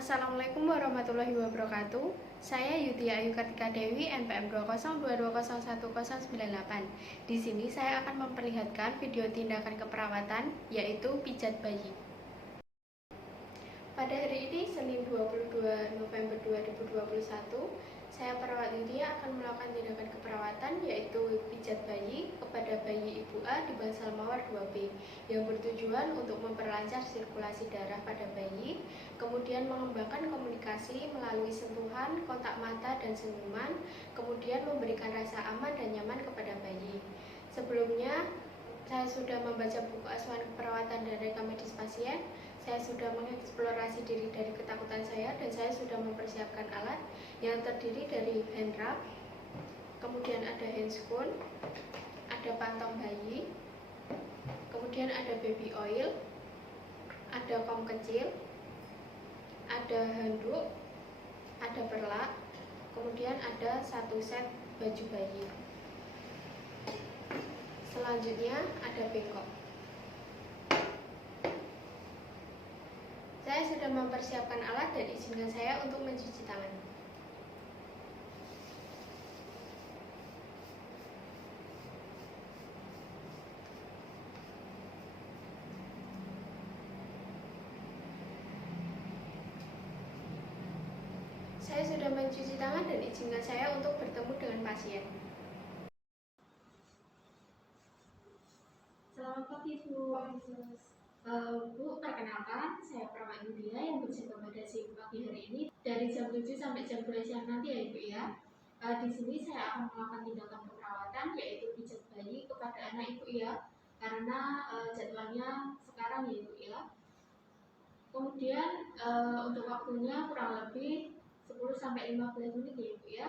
Assalamualaikum warahmatullahi wabarakatuh. Saya Yutia Ayu Kartika Dewi, NPM 202201098. Di sini saya akan memperlihatkan video tindakan keperawatan, yaitu pijat bayi. Pada hari ini, Senin 22 November 2021, saya perawat Yutia akan melakukan tindakan keperawatan, yaitu pijat bayi kepada bayi Ibu A di Bangsal Mawar 2B, yang bertujuan untuk memperlancar sirkulasi darah pada bayi, kemudian mengembangkan komunikasi melalui sentuhan, kontak mata, dan senyuman, kemudian memberikan rasa aman dan nyaman kepada bayi. Sebelumnya, saya sudah membaca buku asuhan keperawatan dan rekam medis pasien. Saya sudah mengeksplorasi diri dari ketakutan saya, dan saya sudah mempersiapkan alat yang terdiri dari hand wrap, kemudian ada handscoon, ada pantong bayi, kemudian ada baby oil, ada kom kecil, ada handuk, ada perlak, kemudian ada satu set baju bayi. Selanjutnya ada bengkok. Saya sudah mempersiapkan alat dan izinkan saya untuk mencuci tangan. Saya sudah mencuci tangan dan izinkan saya untuk bertemu dengan pasien. Selamat pagi, Bu. Bu, perkenalkan, saya perawat Yulia yang berjaga pada shift pagi hari ini dari jam 7 sampai jam 2 siang nanti ya Ibu ya. Di sini saya akan melakukan tindakan keperawatan, yaitu pijat bayi kepada anak Ibu ya, karena jadwalnya sekarang ya Ibu ya. Kemudian untuk waktunya kurang lebih 10 sampai 15 menit ya Ibu ya.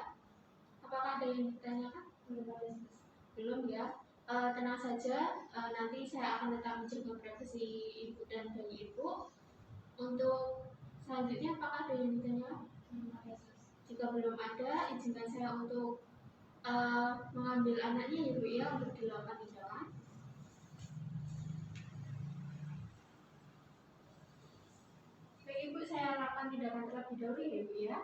Apakah ada yang ditanyakan? Belum ya. Tenang saja, nanti saya akan tetap menjaga privasi ibu dan bayi ibu. Untuk selanjutnya, apakah ada yang ditanyakan? Jika belum ada, izinkan saya untuk mengambil anaknya ya Bu ya, untuk dilakukan tindakan. Baik Ibu, saya lakukan tindakan terlebih dahulu ya Bu ya.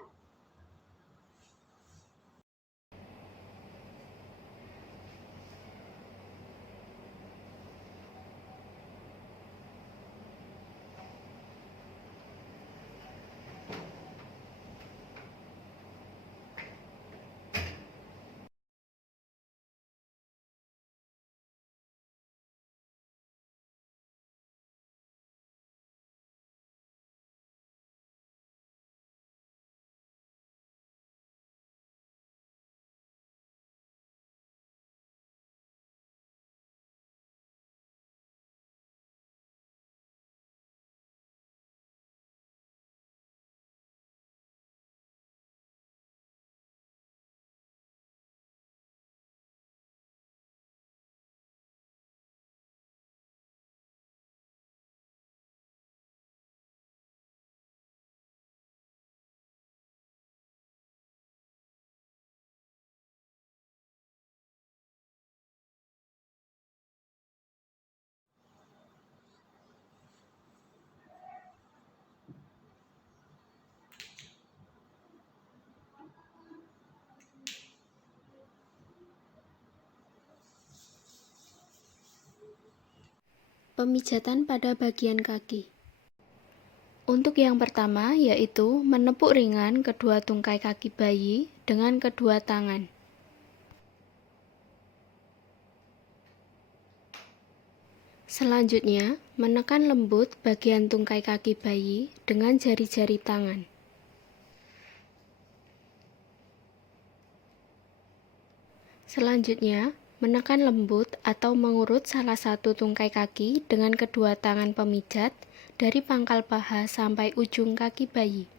Pemijatan pada bagian kaki. Untuk yang pertama, yaitu menepuk ringan kedua tungkai kaki bayi dengan kedua tangan. Selanjutnya, menekan lembut bagian tungkai kaki bayi dengan jari-jari tangan. Selanjutnya, menekan lembut atau mengurut salah satu tungkai kaki dengan kedua tangan pemijat dari pangkal paha sampai ujung kaki bayi.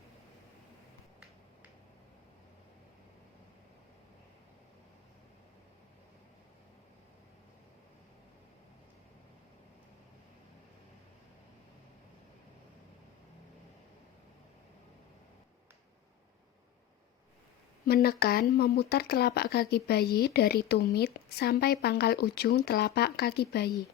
Menekan memutar telapak kaki bayi dari tumit sampai pangkal ujung telapak kaki bayi.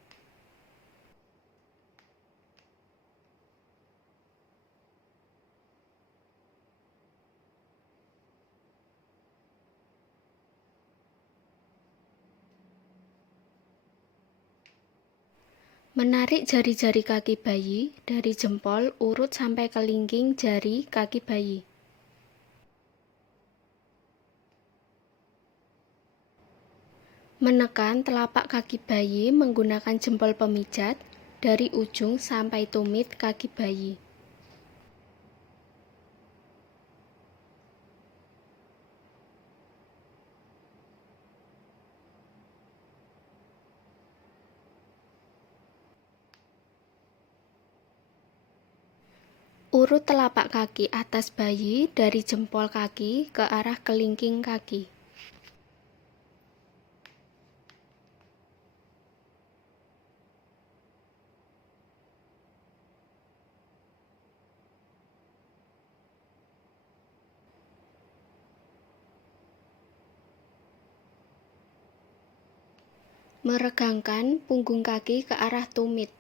Menarik jari-jari kaki bayi dari jempol urut sampai kelingking jari kaki bayi. Menekan telapak kaki bayi menggunakan jempol pemijat dari ujung sampai tumit kaki bayi. Urut telapak kaki atas bayi dari jempol kaki ke arah kelingking kaki. Meregangkan punggung kaki ke arah tumit.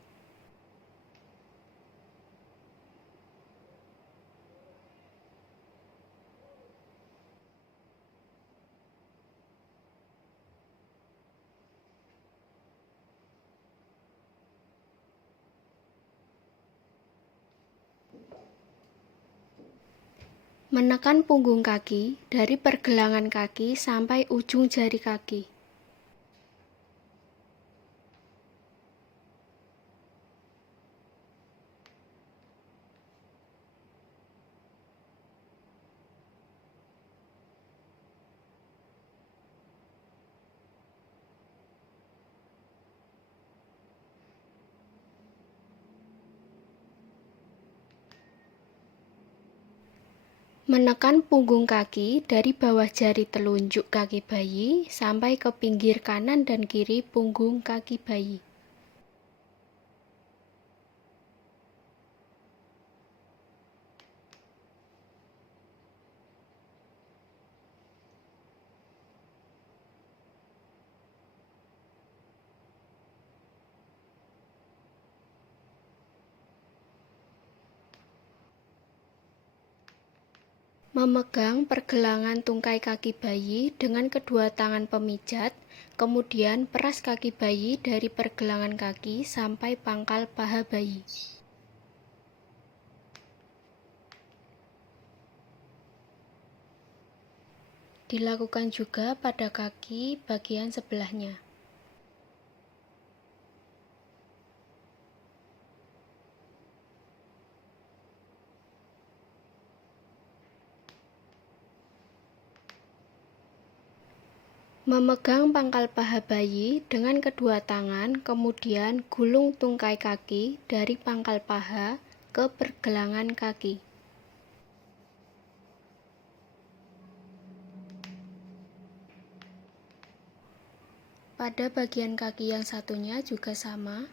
Menekan punggung kaki dari pergelangan kaki sampai ujung jari kaki. Menekan punggung kaki dari bawah jari telunjuk kaki bayi sampai ke pinggir kanan dan kiri punggung kaki bayi. Memegang pergelangan tungkai kaki bayi dengan kedua tangan pemijat, kemudian peras kaki bayi dari pergelangan kaki sampai pangkal paha bayi. Dilakukan juga pada kaki bagian sebelahnya. Memegang pangkal paha bayi dengan kedua tangan, kemudian gulung tungkai kaki dari pangkal paha ke pergelangan kaki. Pada bagian kaki yang satunya juga sama.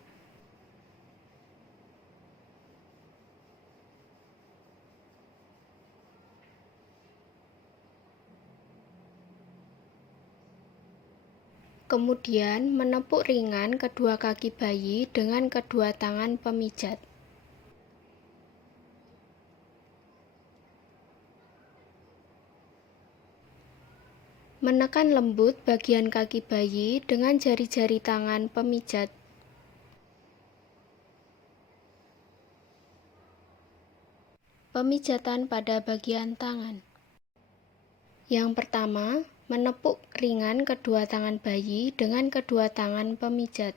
Kemudian menepuk ringan kedua kaki bayi dengan kedua tangan pemijat. Menekan lembut bagian kaki bayi dengan jari-jari tangan pemijat. Pemijatan pada bagian tangan. Yang pertama, menepuk ringan kedua tangan bayi dengan kedua tangan pemijat.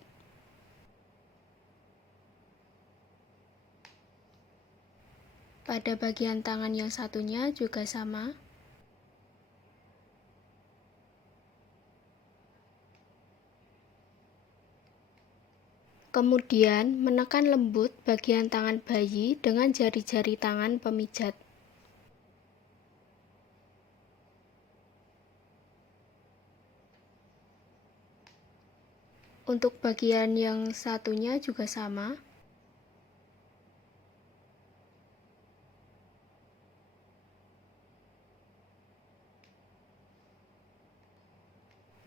Pada bagian tangan yang satunya juga sama. Kemudian, menekan lembut bagian tangan bayi dengan jari-jari tangan pemijat. Untuk bagian yang satunya juga sama.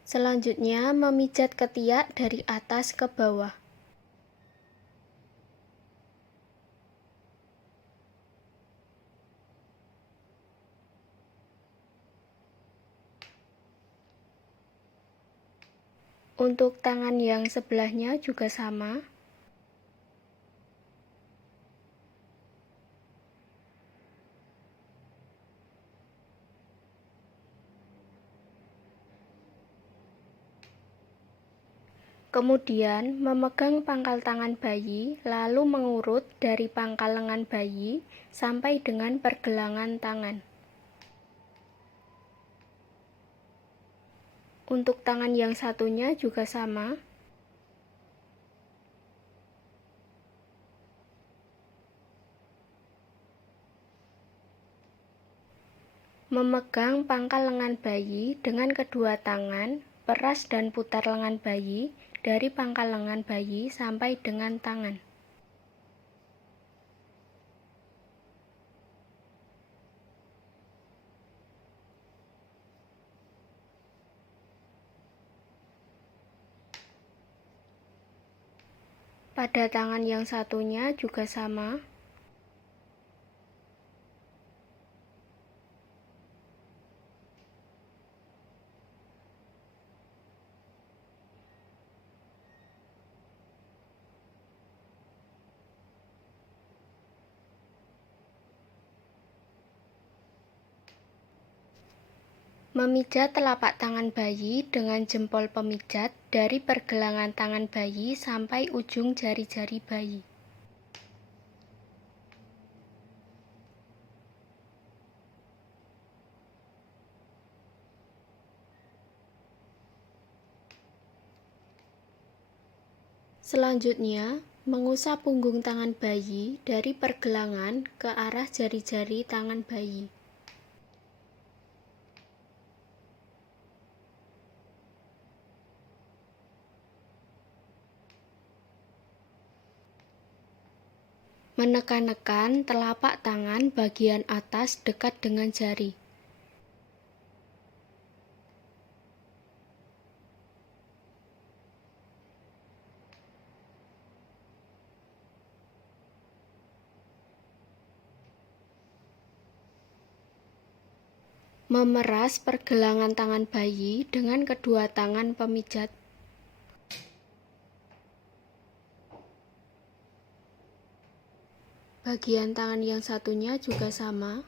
Selanjutnya, memijat ketiak dari atas ke bawah. Untuk tangan yang sebelahnya juga sama. Kemudian memegang pangkal tangan bayi, lalu mengurut dari pangkal lengan bayi sampai dengan pergelangan tangan. Untuk tangan yang satunya juga sama. Memegang pangkal lengan bayi dengan kedua tangan, peras dan putar lengan bayi dari pangkal lengan bayi sampai dengan tangan. Pada tangan yang satunya juga sama. Memijat telapak tangan bayi dengan jempol pemijat dari pergelangan tangan bayi sampai ujung jari-jari bayi. Selanjutnya, mengusap punggung tangan bayi dari pergelangan ke arah jari-jari tangan bayi. Menekan-nekan telapak tangan bagian atas dekat dengan jari. Memeras pergelangan tangan bayi dengan kedua tangan pemijat. Bagian tangan yang satunya juga sama.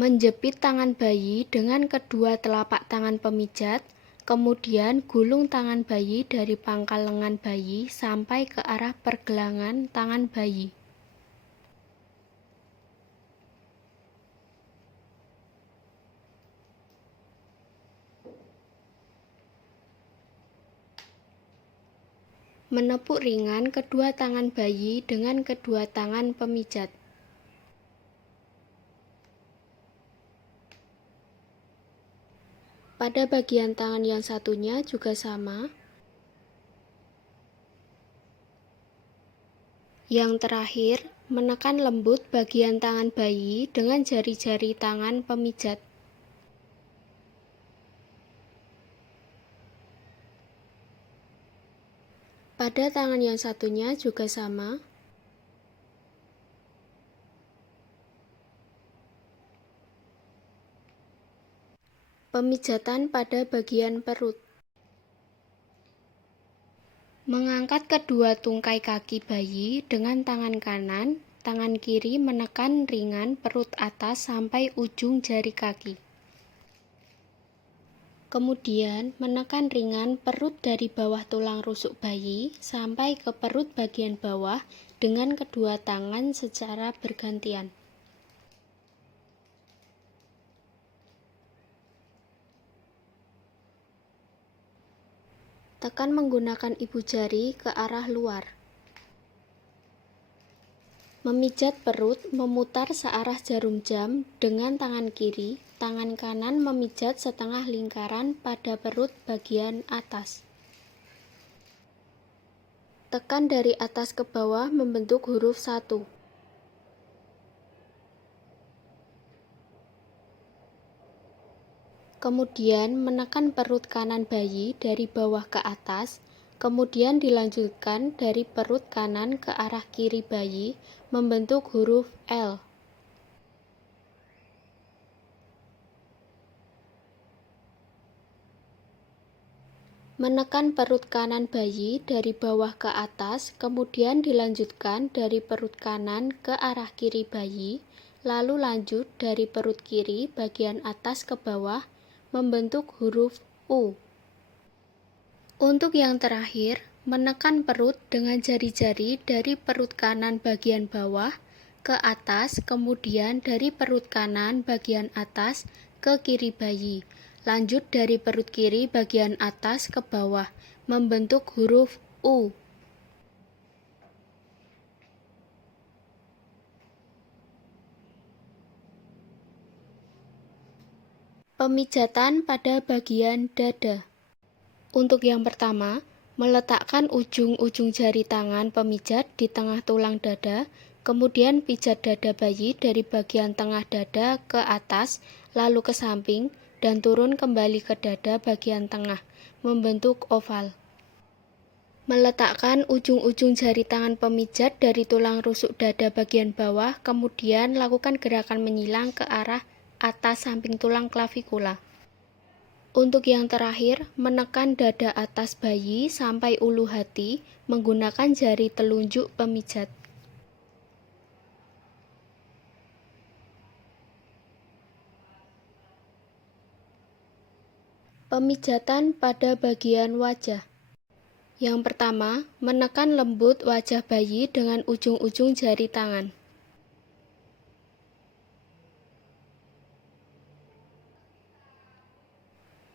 Menjepit tangan bayi dengan kedua telapak tangan pemijat, kemudian gulung tangan bayi dari pangkal lengan bayi sampai ke arah pergelangan tangan bayi. Menepuk ringan kedua tangan bayi dengan kedua tangan pemijat. Pada bagian tangan yang satunya juga sama. Yang terakhir, menekan lembut bagian tangan bayi dengan jari-jari tangan pemijat. Pada tangan yang satunya juga sama. Pemijatan pada bagian perut. Mengangkat kedua tungkai kaki bayi dengan tangan kanan, tangan kiri menekan ringan perut atas sampai ujung jari kaki. Kemudian menekan ringan perut dari bawah tulang rusuk bayi sampai ke perut bagian bawah dengan kedua tangan secara bergantian. Tekan menggunakan ibu jari ke arah luar. Memijat perut memutar searah jarum jam dengan tangan kiri, tangan kanan memijat setengah lingkaran pada perut bagian atas. Tekan dari atas ke bawah membentuk huruf 1. Kemudian menekan perut kanan bayi dari bawah ke atas, kemudian dilanjutkan dari perut kanan ke arah kiri bayi membentuk huruf L. Menekan perut kanan bayi dari bawah ke atas, kemudian dilanjutkan dari perut kanan ke arah kiri bayi, lalu lanjut dari perut kiri bagian atas ke bawah membentuk huruf U. Untuk yang terakhir, menekan perut dengan jari-jari dari perut kanan bagian bawah ke atas, kemudian dari perut kanan bagian atas ke kiri bayi. Lanjut dari perut kiri bagian atas ke bawah, membentuk huruf U. Pemijatan pada bagian dada. Untuk yang pertama, meletakkan ujung-ujung jari tangan pemijat di tengah tulang dada, kemudian pijat dada bayi dari bagian tengah dada ke atas, lalu ke samping, dan turun kembali ke dada bagian tengah, membentuk oval. Meletakkan ujung-ujung jari tangan pemijat dari tulang rusuk dada bagian bawah, kemudian lakukan gerakan menyilang ke arah atas samping tulang klavikula. Untuk yang terakhir, menekan dada atas bayi sampai ulu hati menggunakan jari telunjuk pemijat. Pemijatan pada bagian wajah. Yang pertama, menekan lembut wajah bayi dengan ujung-ujung jari tangan.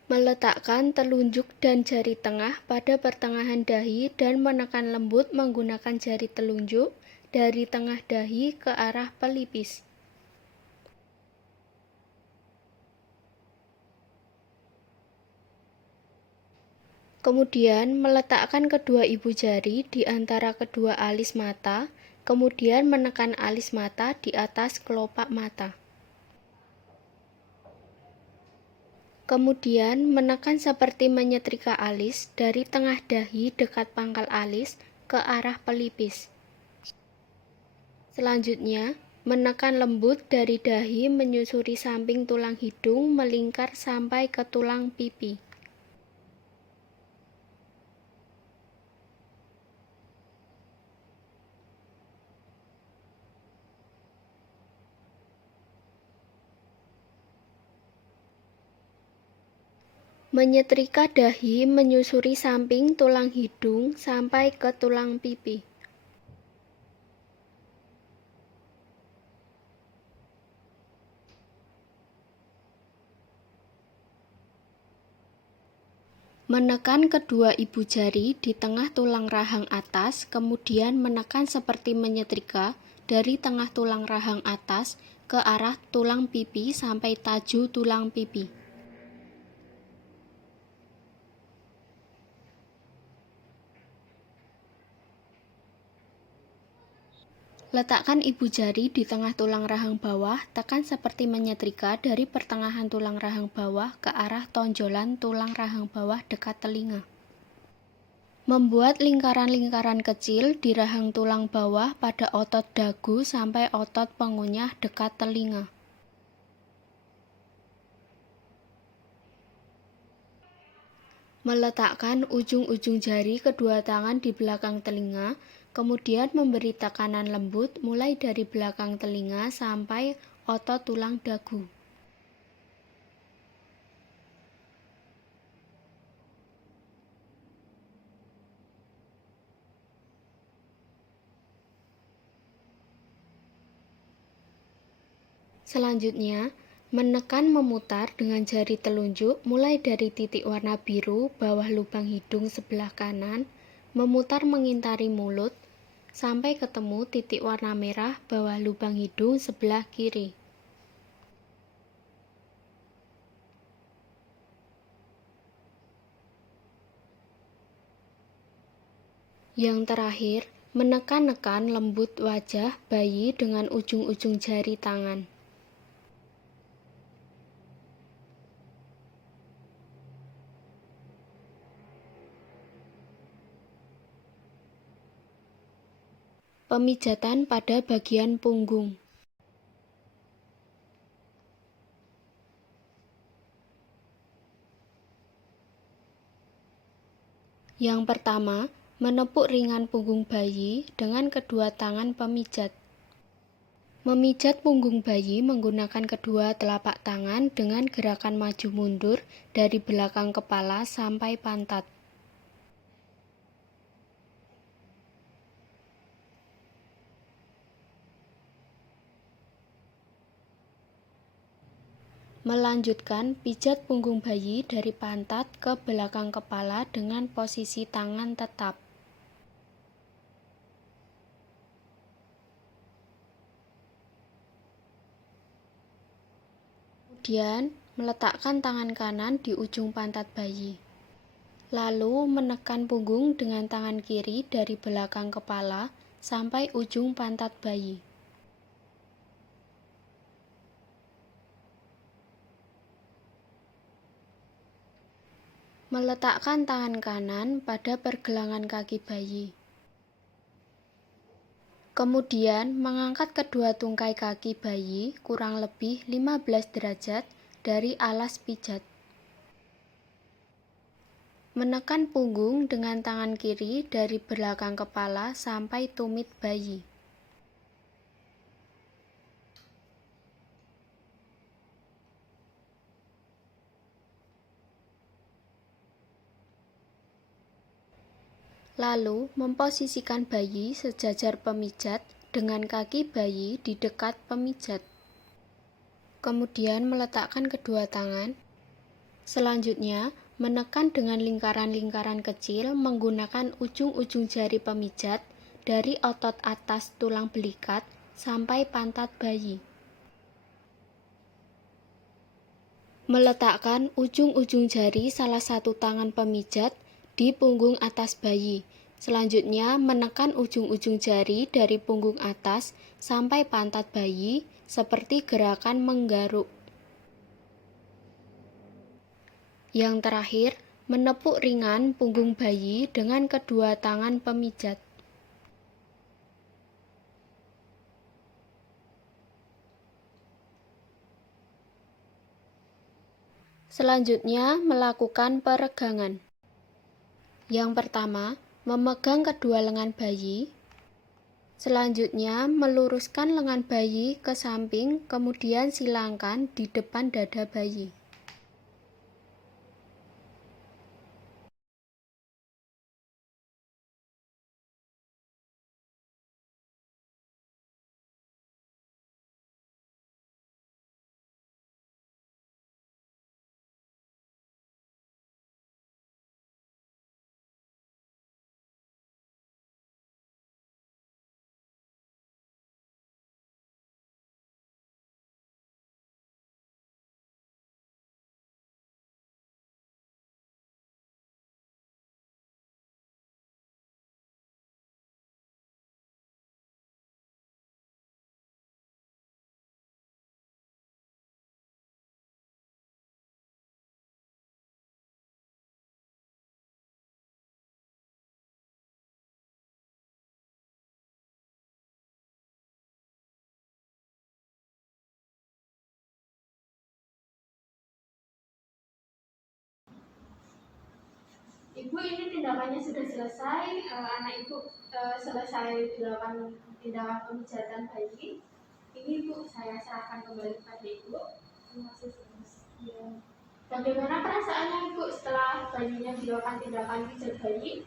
Meletakkan telunjuk dan jari tengah pada pertengahan dahi dan menekan lembut menggunakan jari telunjuk dari tengah dahi ke arah pelipis. Kemudian meletakkan kedua ibu jari di antara kedua alis mata, kemudian menekan alis mata di atas kelopak mata. Kemudian menekan seperti menyetrika alis dari tengah dahi dekat pangkal alis ke arah pelipis. Selanjutnya, menekan lembut dari dahi menyusuri samping tulang hidung melingkar sampai ke tulang pipi. Menyetrika dahi menyusuri samping tulang hidung sampai ke tulang pipi. Menekan kedua ibu jari di tengah tulang rahang atas, kemudian menekan seperti menyetrika dari tengah tulang rahang atas ke arah tulang pipi sampai taju tulang pipi. Letakkan ibu jari di tengah tulang rahang bawah, tekan seperti menyetrika dari pertengahan tulang rahang bawah ke arah tonjolan tulang rahang bawah dekat telinga. Membuat lingkaran-lingkaran kecil di rahang tulang bawah pada otot dagu sampai otot pengunyah dekat telinga. Meletakkan ujung-ujung jari kedua tangan di belakang telinga, kemudian memberi tekanan lembut mulai dari belakang telinga sampai otot tulang dagu. Selanjutnya, menekan memutar dengan jari telunjuk mulai dari titik warna biru bawah lubang hidung sebelah kanan, memutar mengintari mulut, sampai ketemu titik warna merah bawah lubang hidung sebelah kiri. Yang terakhir, menekan-nekan lembut wajah bayi dengan ujung-ujung jari tangan. Pemijatan pada bagian punggung. Yang pertama, menepuk ringan punggung bayi dengan kedua tangan pemijat. Memijat punggung bayi menggunakan kedua telapak tangan dengan gerakan maju mundur dari belakang kepala sampai pantat. Melanjutkan pijat punggung bayi dari pantat ke belakang kepala dengan posisi tangan tetap. Kemudian, meletakkan tangan kanan di ujung pantat bayi. Lalu, menekan punggung dengan tangan kiri dari belakang kepala sampai ujung pantat bayi. Meletakkan tangan kanan pada pergelangan kaki bayi. Kemudian, mengangkat kedua tungkai kaki bayi kurang lebih 15 derajat dari alas pijat. Menekan punggung dengan tangan kiri dari belakang kepala sampai tumit bayi. Lalu, memposisikan bayi sejajar pemijat dengan kaki bayi di dekat pemijat. Kemudian meletakkan kedua tangan. Selanjutnya, menekan dengan lingkaran-lingkaran kecil menggunakan ujung-ujung jari pemijat dari otot atas tulang belikat sampai pantat bayi. Meletakkan ujung-ujung jari salah satu tangan pemijat di punggung atas bayi. Selanjutnya, menekan ujung-ujung jari dari punggung atas sampai pantat bayi seperti gerakan menggaruk. Yang terakhir, menepuk ringan punggung bayi dengan kedua tangan pemijat. Selanjutnya, melakukan peregangan. Yang pertama, memegang kedua lengan bayi. Selanjutnya, meluruskan lengan bayi ke samping, kemudian silangkan di depan dada bayi. Ibu, ini tindakannya sudah selesai. Anak ibu selesai dilakukan tindakan pemijatan bayi. Ini ibu saya serahkan kembali kepada ibu. Terima kasih. Ya. Bagaimana perasaannya ibu setelah bayinya dilakukan tindakan pijat bayi?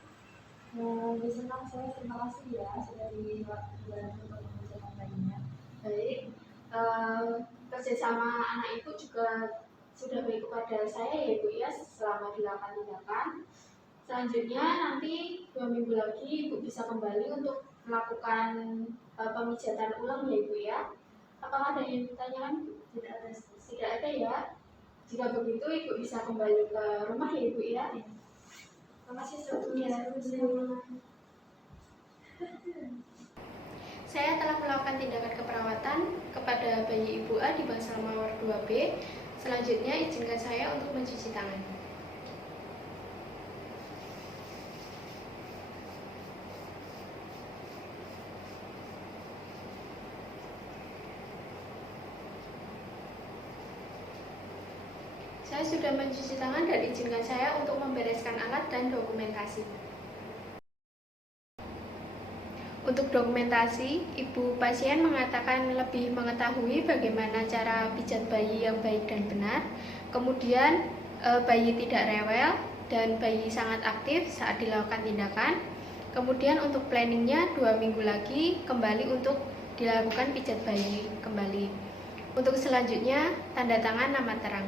Lebih senang, saya terima kasih ya sudah dilakukan untuk pemijatan bayinya. Baik, kerjasama anak ibu juga sudah baik kepada saya ya ibu ya selama dilakukan tindakan. Selanjutnya nanti 2 minggu lagi ibu bisa kembali untuk melakukan pemijatan ulang ya ibu ya. Apakah ada yang ditanyakan? Tidak ada. Tidak ada ya. Jika begitu ibu bisa kembali ke rumah ya ibu ya. Terima kasih sebelumnya. Saya telah melakukan tindakan keperawatan kepada bayi ibu A di Bangsal Mawar 2B. Selanjutnya izinkan saya untuk mencuci tangan. Saya sudah mencuci tangan dan izinkan saya untuk membereskan alat dan dokumentasi. Untuk dokumentasi, ibu pasien mengatakan lebih mengetahui bagaimana cara pijat bayi yang baik dan benar. Kemudian bayi tidak rewel dan bayi sangat aktif saat dilakukan tindakan. Kemudian untuk planningnya 2 minggu lagi kembali untuk dilakukan pijat bayi kembali. Untuk selanjutnya, tanda tangan nama terang.